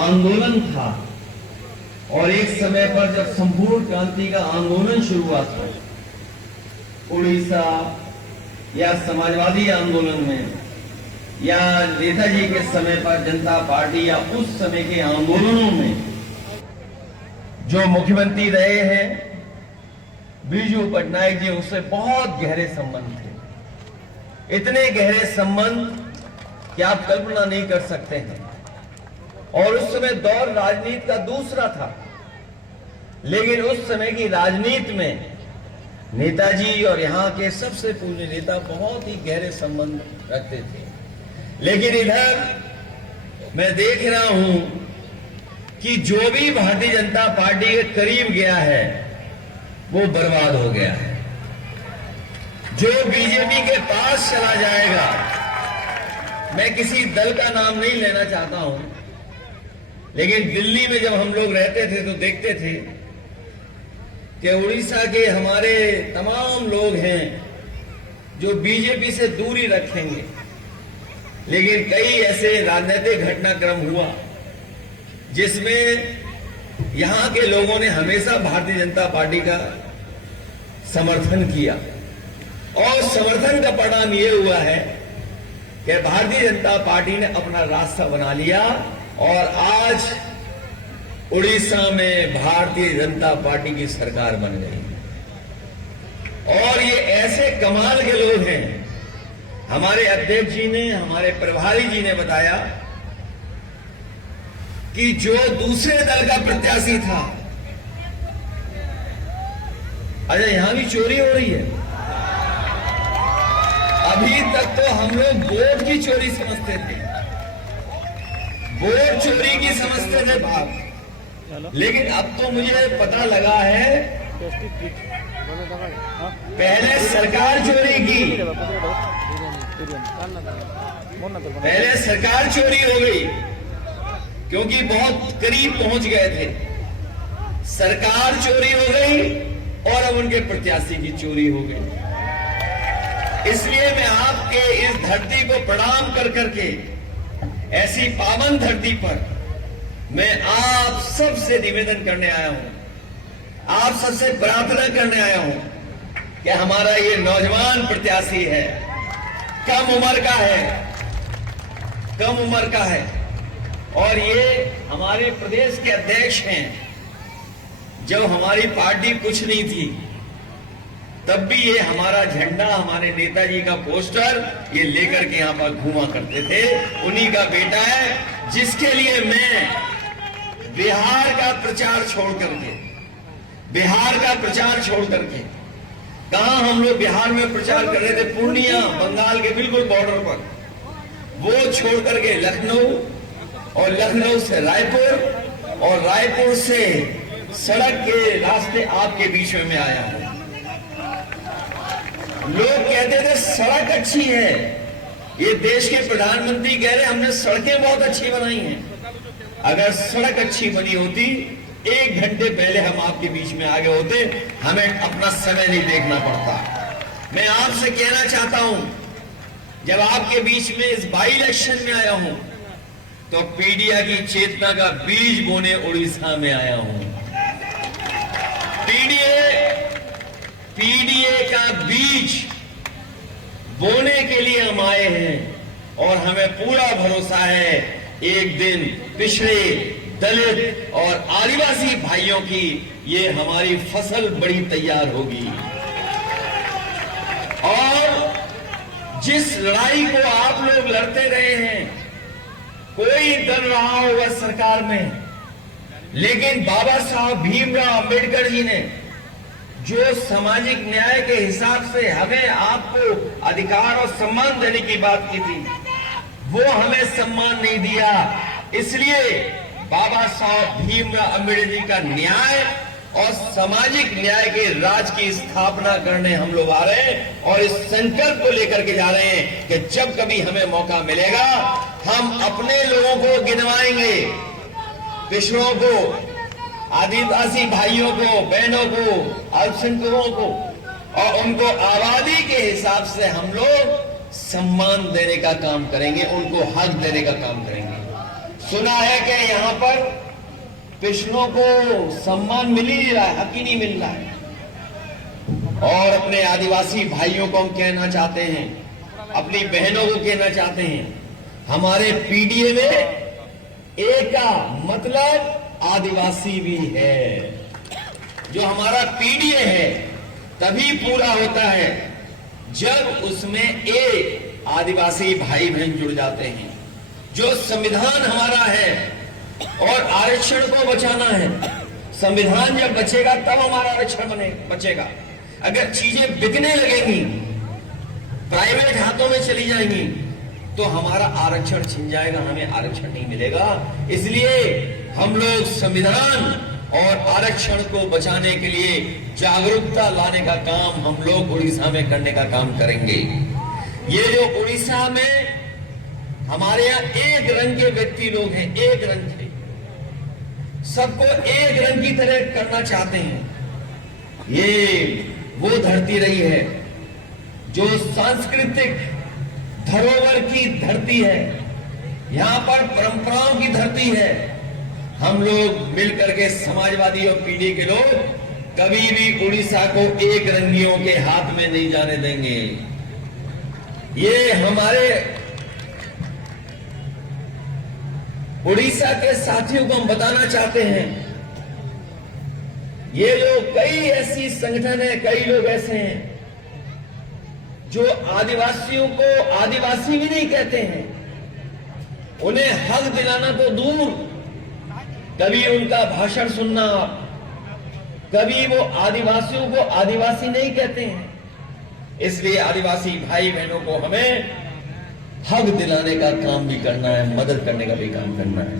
आंदोलन था और एक समय पर जब संपूर्ण क्रांति का आंदोलन शुरू हुआ था उड़ीसा या समाजवादी आंदोलन में या नेताजी के समय पर जनता पार्टी या उस समय के आंदोलनों में जो मुख्यमंत्री रहे हैं बीजू पटनायक जी, उससे बहुत गहरे संबंध थे। इतने गहरे संबंध कि आप कल्पना नहीं कर सकते हैं। और उस समय दौर राजनीति का दूसरा था, लेकिन उस समय की राजनीति में नेताजी और यहां के सबसे पूज्य नेता बहुत ही गहरे संबंध रखते थे। लेकिन इधर मैं देख रहा हूं कि जो भी भारतीय जनता पार्टी के करीब गया है वो बर्बाद हो गया है। जो बीजेपी के पास चला जाएगा, मैं किसी दल का नाम नहीं लेना चाहता हूं, लेकिन दिल्ली में जब हम लोग रहते थे तो देखते थे कि उड़ीसा के हमारे तमाम लोग हैं जो बीजेपी से दूरी रखेंगे, लेकिन कई ऐसे राजनीतिक घटनाक्रम हुआ जिसमें यहां के लोगों ने हमेशा भारतीय जनता पार्टी का समर्थन किया और समर्थन का परिणाम यह हुआ है कि भारतीय जनता पार्टी ने अपना रास्ता बना लिया और आज उड़ीसा में भारतीय जनता पार्टी की सरकार बन गई। और ये ऐसे कमाल के लोग हैं। हमारे अध्यक्ष जी ने, हमारे प्रभारी जी ने बताया कि जो दूसरे दल का प्रत्याशी था, अच्छा यहां भी चोरी हो रही है। अभी तक तो हम लोग वोट की चोरी समझते थे, वोट चोरी की समझते थे बात, लेकिन अब तो मुझे पता लगा है पहले सरकार चोरी की, पहले सरकार चोरी हो गई क्योंकि बहुत करीब पहुंच गए थे। सरकार चोरी हो गई और अब उनके प्रत्याशी की चोरी हो गई। इसलिए मैं आपके इस धरती को प्रणाम कर करके, ऐसी पावन धरती पर मैं आप सबसे निवेदन करने आया हूं, आप सबसे प्रार्थना करने आया हूं कि हमारा ये नौजवान प्रत्याशी है, कम उम्र का है, कम उम्र का है, और ये हमारे प्रदेश के अध्यक्ष हैं। जब हमारी पार्टी कुछ नहीं थी तब भी ये हमारा झंडा, हमारे नेताजी का पोस्टर ये लेकर के यहां पर घूमा करते थे। उन्हीं का बेटा है जिसके लिए मैं बिहार का प्रचार छोड़ करके, बिहार का प्रचार छोड़ करके, कहां हम लोग बिहार में प्रचार कर रहे थे, पूर्णिया, बंगाल के बिल्कुल बॉर्डर पर, वो छोड़ करके लखनऊ और लखनऊ से रायपुर और रायपुर से सड़क के रास्ते आपके बीच में आया हूं। लोग कहते थे सड़क अच्छी है, ये देश के प्रधानमंत्री कह रहे हमने सड़कें बहुत अच्छी बनाई हैं। अगर सड़क अच्छी बनी होती 1 घंटे पहले हम आपके बीच में आ गए होते, हमें अपना समय नहीं देखना पड़ता। मैं आपसे कहना चाहता हूं, जब आपके बीच में इस बाई इलेक्शन में आया हूं तो पीडीए की चेतना का बीज बोने उड़ीसा में आया हूं। पीडीए का बीज बोने के लिए हम आए हैं और हमें पूरा भरोसा है एक दिन पिछड़े, दलित और आदिवासी भाइयों की ये हमारी फसल बड़ी तैयार होगी। और जिस लड़ाई को आप लोग लड़ते रहे हैं, कोई दल रहा होगा सरकार में, लेकिन बाबा साहब भीमराव अंबेडकर जी ने जो सामाजिक न्याय के हिसाब से हमें आपको अधिकार और सम्मान देने की बात की थी, वो हमें सम्मान नहीं दिया। इसलिए बाबा साहब भीमराव अंबेडकर जी का न्याय और सामाजिक न्याय के राज की स्थापना करने हम लोग आ रहे हैं और इस संकल्प को लेकर के जा रहे हैं कि जब कभी हमें मौका मिलेगा हम अपने लोगों को गिनवाएंगे, पिछड़ों को, आदिवासी भाइयों को, बहनों को, अल्पसंख्यकों को, और उनको आबादी के हिसाब से हम लोग सम्मान देने का काम करेंगे, उनको हक देने का काम करेंगे। सुना है कि यहाँ पर पिछड़ों को सम्मान मिल ही नहीं रहा है, हक ही नहीं मिल रहा है। और अपने आदिवासी भाइयों को हम कहना चाहते हैं, अपनी बहनों को कहना चाहते हैं, हमारे पीडीए में एक का मतलब आदिवासी भी है। जो हमारा पीडीए है तभी पूरा होता है जब उसमें एक आदिवासी भाई बहन जुड़ जाते हैं। जो संविधान हमारा है और आरक्षण को बचाना है, संविधान जब बचेगा तब हमारा आरक्षण बचेगा। अगर चीजें बिकने लगेंगी, प्राइवेट हाथों में चली जाएंगी, तो हमारा आरक्षण छिन जाएगा, हमें आरक्षण नहीं मिलेगा। इसलिए हम लोग संविधान और आरक्षण को बचाने के लिए जागरूकता लाने का काम हम लोग उड़ीसा में करने का काम करेंगे। ये जो उड़ीसा में हमारे यहाँ एक रंग के व्यक्ति लोग हैं, एक रंग के, सबको एक रंग की तरह करना चाहते हैं। ये वो धरती रही है जो सांस्कृतिक धरोहर की धरती है, यहां पर परंपराओं की धरती है। हम लोग मिलकर के समाजवादी और पीढ़ी के लोग कभी भी उड़ीसा को एक रंगियों के हाथ में नहीं जाने देंगे। ये हमारे उड़ीसा के साथियों को हम बताना चाहते हैं, ये जो कई ऐसी संगठन है, कई लोग ऐसे हैं जो आदिवासियों को आदिवासी भी नहीं कहते हैं, उन्हें हक दिलाना तो दूर, कभी उनका भाषण सुनना, कभी वो आदिवासियों को आदिवासी नहीं कहते हैं। इसलिए आदिवासी भाई बहनों को हमें हक दिलाने का काम भी करना है, मदद करने का भी काम करना है।